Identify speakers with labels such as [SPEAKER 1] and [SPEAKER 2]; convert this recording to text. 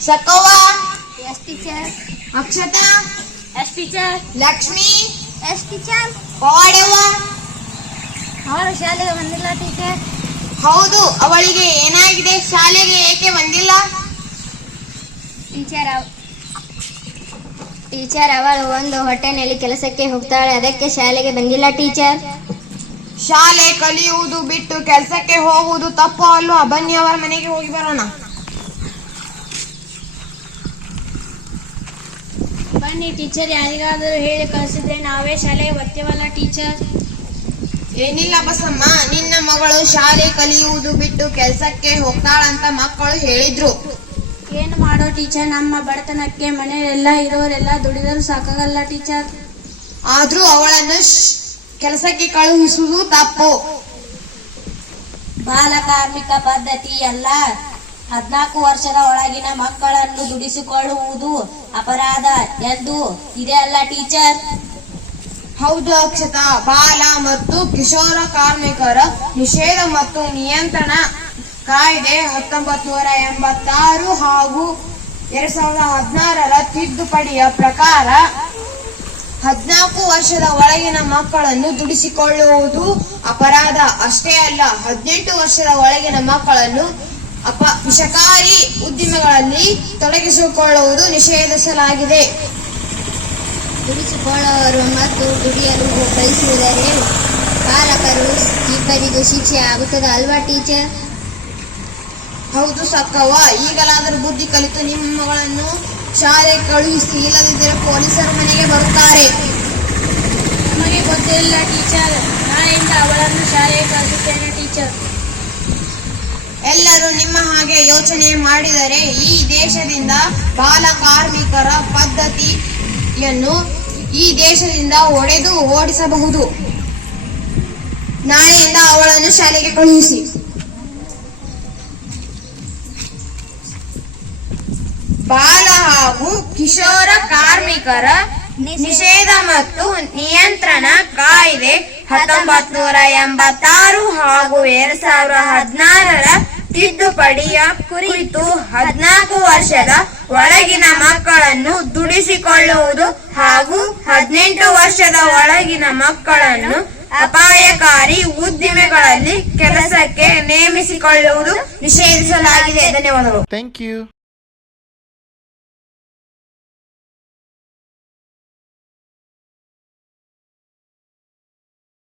[SPEAKER 1] Sakavva
[SPEAKER 2] yes teacher
[SPEAKER 1] Akshata
[SPEAKER 2] yes teacher
[SPEAKER 1] Lakshmi
[SPEAKER 2] yes teacher
[SPEAKER 1] ಪಾಡವ
[SPEAKER 2] ಅವಳು ಶಾಲೆಗೆ ಬಂದಿಲ್ಲ ಟೀಚರ್
[SPEAKER 1] ಹೌದು ಅವಳಿಗೆ ಏನಾಗಿದೆ? ಶಾಲೆಗೆ ಏಕೆ ಬಂದಿಲ್ಲ?
[SPEAKER 2] ಟೀಚರ್ ಟೀಚರ್ ಅವಳು ಒಂದು ಹೋಟೆಲ್ನಲ್ಲಿ ಕೆಲಸಕ್ಕೆ ಹೋಗ್ತಾಳೆ ಅದಕ್ಕೆ ಶಾಲೆಗೆ ಬಂದಿಲ್ಲ ಟೀಚರ್
[SPEAKER 1] ಶಾಲೆ ಕಲಿಯುವುದು ಬಿಟ್ಟು ಕೆಲಸಕ್ಕೆ ಹೋಗುವುದು ತಪ್ಪು ಅಲ್ವಾ? ಬನ್ನಿ ಅವರ ಮನೆಗೆ ಹೋಗಿ ಬರೋಣ.
[SPEAKER 2] ಬನ್ನಿ ಟೀಚರ್ ಯಾರಿಗಾದರೂ ಹೇಳಿ ಕಳಿಸಿದ್ರೆ ನಾವೇ ಶಾಲೆ ಬರ್ತೀವಲ್ಲ ಟೀಚರ್
[SPEAKER 1] ಏನಿಲ್ಲ ಬಸಮ್ಮ ನಿನ್ನ ಮಗಳು ಶಾಲೆ ಕಲಿಯುವುದು ಬಿಟ್ಟು ಕೆಲಸಕ್ಕೆ ಹೋಗ್ತಾಳಂತ ಮಕ್ಕಳು ಹೇಳಿದ್ರು.
[SPEAKER 2] ಏನು ಮಾಡೋ ಟೀಚರ್ ನಮ್ಮ ಬಡತನಕ್ಕೆ ಮನೆಯಲ್ಲೆಲ್ಲ ಇರೋರೆಲ್ಲ ದುಡಿದರೂ ಸಾಕಾಗಲ್ಲ ಟೀಚರ್
[SPEAKER 1] ಆದ್ರೂ ಅವಳನ್ನು ಕೆಲಸಕ್ಕೆ ಕಳುಹಿಸುವುದು ತಪ್ಪು.
[SPEAKER 2] ಬಾಲಕಾರ್ಮಿಕ ಪದ್ಧತಿ ಎಲ್ಲ ಹದ್ನಾಲ್ಕು ವರ್ಷದ ಒಳಗಿನ ಮಕ್ಕಳನ್ನು ದುಡಿಸಿಕೊಳ್ಳುವುದು ಅಪರಾಧ ಎಂದು ಇದೆ ಅಲ್ಲ ಟೀಚರ್?
[SPEAKER 1] ಹೌದು ಅಕ್ಷತಾ. ಬಾಲ ಮತ್ತು ಕಿಶೋರ ಕಾರ್ಮಿಕರ ನಿಷೇಧ ಮತ್ತು ನಿಯಂತ್ರಣ ಕಾಯ್ದೆ ಹತ್ತೊಂಬತ್ ನೂರ ಎಂಬತ್ತಾರು ಹಾಗೂ ಎರಡ್ ಸಾವಿರದ ಹದಿನಾರರ ತಿದ್ದುಪಡಿಯ ಪ್ರಕಾರ ಹದಿನಾಲ್ಕು ವರ್ಷದ ಒಳಗಿನ ಮಕ್ಕಳನ್ನು ದುಡಿಸಿಕೊಳ್ಳುವುದು ಅಪರಾಧ. ಅಷ್ಟೇ ಅಲ್ಲ, ಹದಿನೆಂಟು ವರ್ಷದ ಒಳಗಿನ ಮಕ್ಕಳನ್ನು ಅಪ ವಿಷಕಾರಿ ಉದ್ದಿಮೆಗಳಲ್ಲಿ ತೊಡಗಿಸಿಕೊಳ್ಳುವುದು ನಿಷೇಧಿಸಲಾಗಿದೆ.
[SPEAKER 2] ದುಡಿಸಿಕೊಳ್ಳುವವರು ಮತ್ತು ದುಡಿಯಲು ಬಯಸುವುದರೆ ಪಾಲಕರು ಇಬ್ಬರಿಗೂ ಶಿಕ್ಷೆ ಆಗುತ್ತದೆ ಅಲ್ವಾ, ಟೀಚರ್?
[SPEAKER 1] ಹೌದು ಸಕ್ಕವ್ವ ಈಗಲಾದರೂ ಬುದ್ಧಿ ಕಲಿತು ನಿಮ್ಮ ಮಗಳನ್ನು ಶಾಲೆ ಕಳುಹಿಸಿ ಇಲ್ಲದಿದ್ದರೆ ಪೊಲೀಸರು ಮನೆಗೆ ಬರುತ್ತಾರೆ.
[SPEAKER 2] ನಮಗೆ ಗೊತ್ತಿಲ್ಲ, ಟೀಚರ್. ನಾಳೆಯಿಂದ ಅವಳನ್ನು ಶಾಲೆಗೆ ಕಳಿಸುತ್ತೇನೆ ಟೀಚರ್.
[SPEAKER 1] ಎಲ್ಲರೂ ನಿಮ್ಮ ಹಾಗೆ ಯೋಚನೆ ಮಾಡಿದರೆ ಈ ದೇಶದಿಂದ ಬಾಲ ಕಾರ್ಮಿಕರ ಪದ್ಧತಿಯನ್ನು ಈ ದೇಶದಿಂದ ಒಡೆದು ಓಡಿಸಬಹುದು. ನಾಳೆಯಿಂದ ಅವಳನ್ನು ಶಾಲೆಗೆ ಕಳುಹಿಸಿ. ಬಾಲ ಹಾಗೂ ಕಿಶೋರ ಕಾರ್ಮಿಕರ ನಿಷೇಧ ಮತ್ತು ನಿಯಂತ್ರಣ ಕಾಯ್ದೆ ಹತ್ತೊಂಬತ್ ನೂರ ಎಂಬತ್ತಾರು ಹಾಗೂ ಎರಡ್ ಸಾವಿರ ಹದಿನಾರರ ತಿದ್ದುಪಡಿಯ ಕುರಿತು ಹದಿನಾಲ್ಕು ವರ್ಷದ ಒಳಗಿನ ಮಕ್ಕಳನ್ನು ದುಡಿಸಿಕೊಳ್ಳುವುದು ಹಾಗೂ ಹದಿನೆಂಟು ವರ್ಷದ ಒಳಗಿನ ಮಕ್ಕಳನ್ನು ಅಪಾಯಕಾರಿ ಉದ್ದಿಮೆಗಳಲ್ಲಿ ಕೆಲಸಕ್ಕೆ ನೇಮಿಸಿಕೊಳ್ಳುವುದು ನಿಷೇಧಿಸಲಾಗಿದೆ ಧನ್ಯವಾದಗಳು
[SPEAKER 3] Thank you.